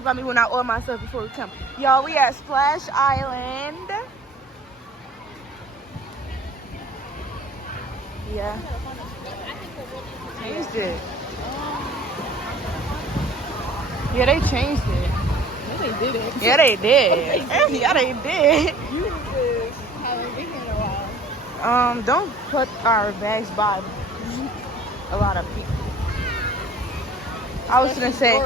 talk about me when I oil myself before we come. Y'all, we at Splash Island. Yeah. Changed it. Yeah, they changed it. No, they didn't. Yeah, they did. Yeah, they did. You just haven't been here in a while. Don't put our bags by a lot of people. I was gonna say,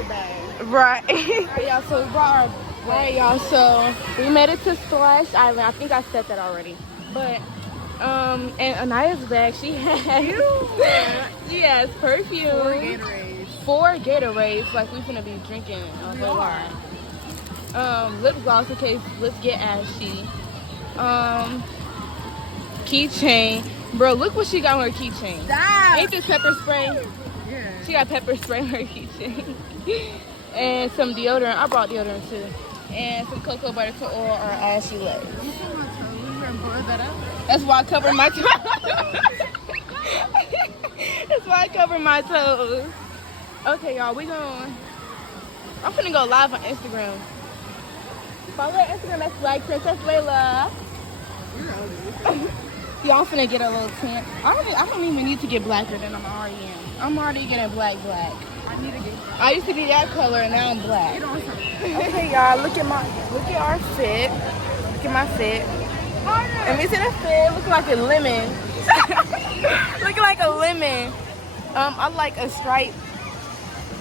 right. Alright, y'all. So we brought our right, y'all. So we made it to Splash Island. I think I said that already. But and Anaya's bag, she has perfume. 4 Gatorades. Like we finna be drinking a whole lot. Lip gloss in case lips get ashy. Keychain. Bro, look what she got on her keychain. Ain't this pepper spray? Yeah. She got pepper spray on her keychain. And some deodorant. I brought deodorant too. And some cocoa butter to oil our ashy legs. You see my toes? You gonna blow that up? That's why I cover my toes. That's why I cover my toes. Okay, y'all, I'm finna go live on Instagram. Follow her Instagram, that's like Princess Leylah. Yeah, I'm finna get a little tint. I don't even need to get blacker than I'm already in. I'm already getting black. I need to get. I used to be that color and now I'm black. You know what I'm saying? Okay, y'all, look at our fit. Look at my fit. Let me see the fit. Looking like a lemon. Looking like a lemon. I like a striped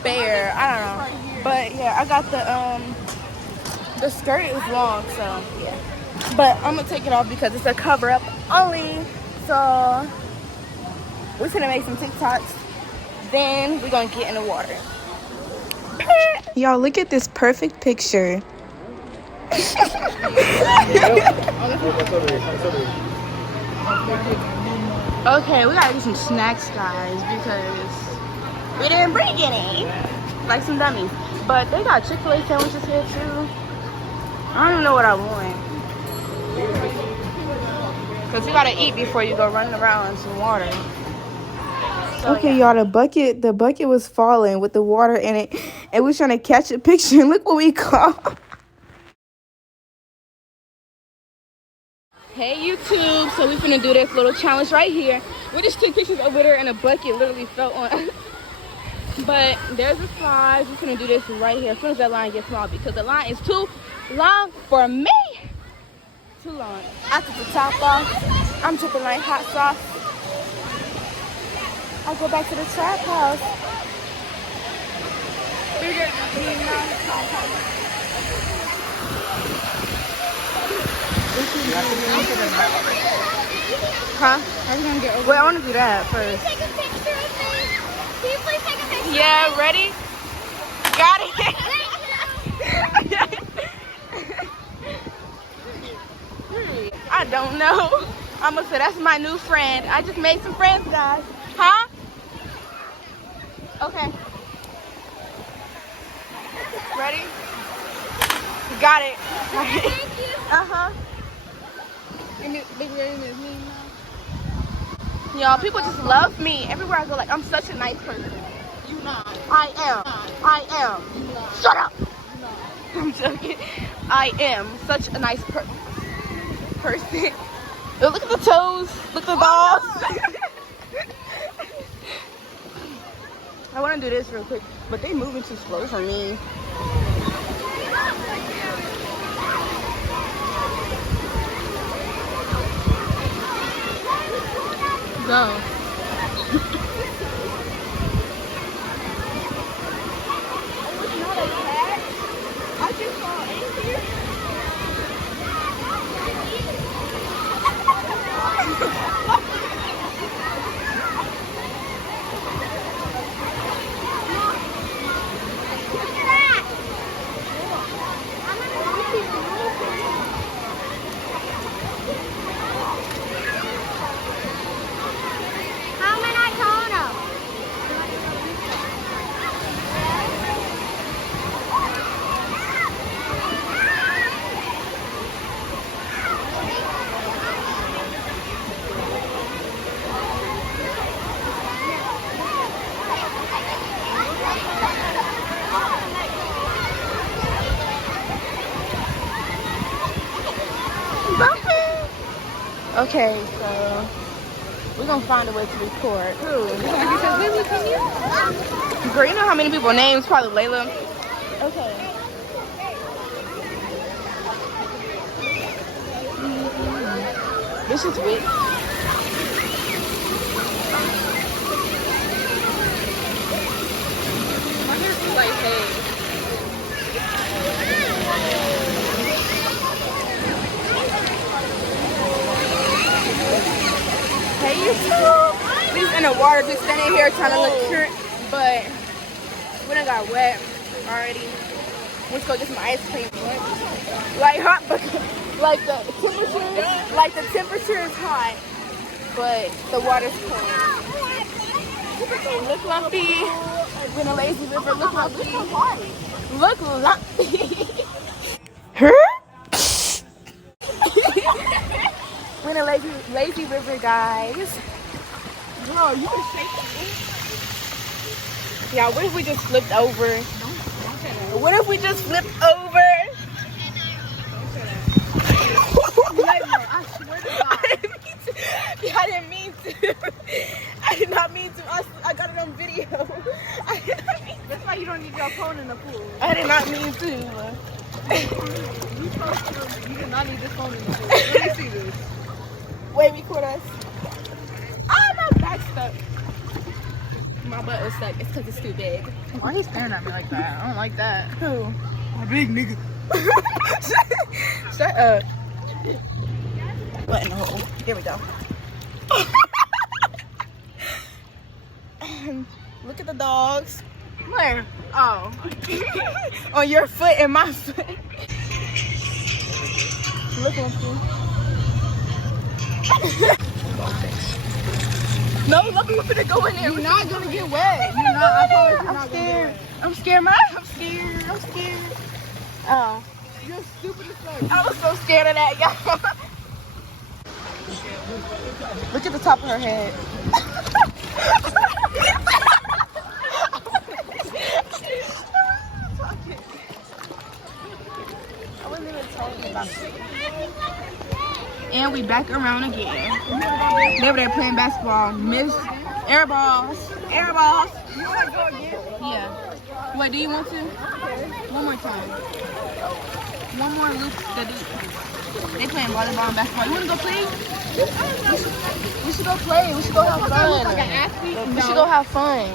bear. I don't know. But yeah, I got the skirt is long, so yeah. But I'm gonna take it off because it's a cover up only. So we're gonna make some TikToks. Then we're gonna get in the water. Y'all, look at this perfect picture. Okay, we gotta get some snacks, guys, because we didn't bring any. Like some dummies. But they got Chick-fil-A sandwiches here too. I don't even know what I want. Because you gotta eat before you go running around in some water. So, okay, y'all, the bucket was falling with the water in it, and we're trying to catch a picture. And look what we caught. Hey YouTube, so we're gonna do this little challenge right here. We just took pictures over there and a bucket literally fell on us. But there's a slide. We're gonna do this right here as soon as that line gets small because the line is too long for me. Too long. I took the top off. I'm dripping like hot sauce. I'll go back to the trap house. Huh? Are we gonna get over? Wait, I want to do that first. Take a picture of me. Can you please take a picture? Yeah, ready? Got it. I don't know. I'm gonna say that's my new friend. I just made some friends, guys. Huh? Okay. Ready? Got it. Thank you. Uh-huh. Big Ray is me now. Y'all, people just love me. Everywhere I go, like, I'm such a nice person. You not. I am. Shut up. I'm joking. I am such a nice person. Look at the toes. Look at the balls. I want to do this real quick, but they moving too slow for me. Go. I just saw it here. Okay, so we're gonna find a way to record. Girl, you know how many people's names? Probably Leylah. Okay. This is weird. Like, hey. Hey, you two. We's in the water, just standing here trying to look cute, but we done got wet already. Let's go get some ice cream. Like hot, like the temperature is hot, but the water's cold. Look lumpy. We're in a lazy river. Look lumpy. Look lumpy. We're in a lazy river, guys. Girl, you can shake it. Yeah, what if we just flipped over? What if we just flipped over? I swear to God. I didn't mean to. I did not mean to. I got it on video. I did not mean to. That's why you don't need your phone in the pool. I did not mean to. You do not need this phone in the pool. Let me see this. Wait, record us. Oh, my back's stuck. My butt is stuck. It's because it's too big. Why are you staring at me like that? I don't like that. Who? My big nigga. Shut up. Butt in the hole. There we go. Look at the dogs. Where? Oh. On your foot and my foot. Look at you. No, look, we're gonna go in there. You're not gonna get wet. You're not. I promise you're not gonna get wet. I'm scared, man. I'm scared. Oh. You're stupid as fuck. I was so scared of that, y'all. Look at the top of her head. I wasn't even talking about it. And we back around again. They were there playing basketball. Miss air balls. Air balls. You wanna go again? Yeah. Wait, do you want to? One more time. One more loop. They playing volleyball and basketball. You wanna go play? We should go play. We should go have fun. Like an athlete? We should go have fun.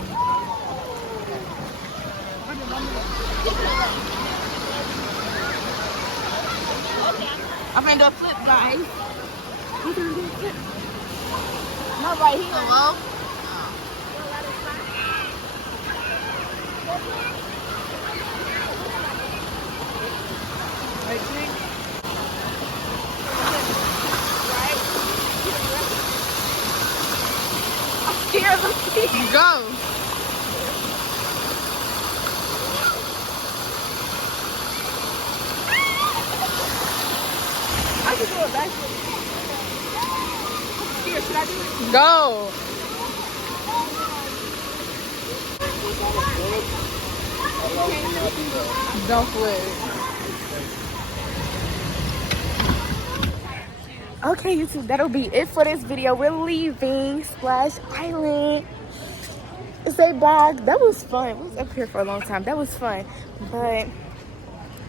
I'm gonna do a flip, guys. Not right here. Hello? I'm scared. Go. I can do a backflip. Here, should I do it? Go. Don't flip. Okay, YouTube, that'll be it for this video. We're leaving Splash Island. Say bye. That was fun. We was up here for a long time. That was fun. But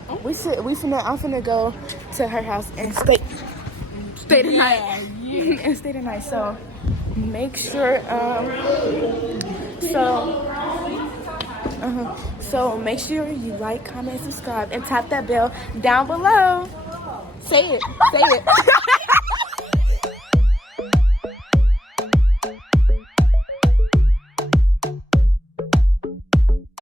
I'm finna go to her house and stay the night. And stay the night. So make sure so make sure you like, comment, subscribe, and tap that bell down below. Say it.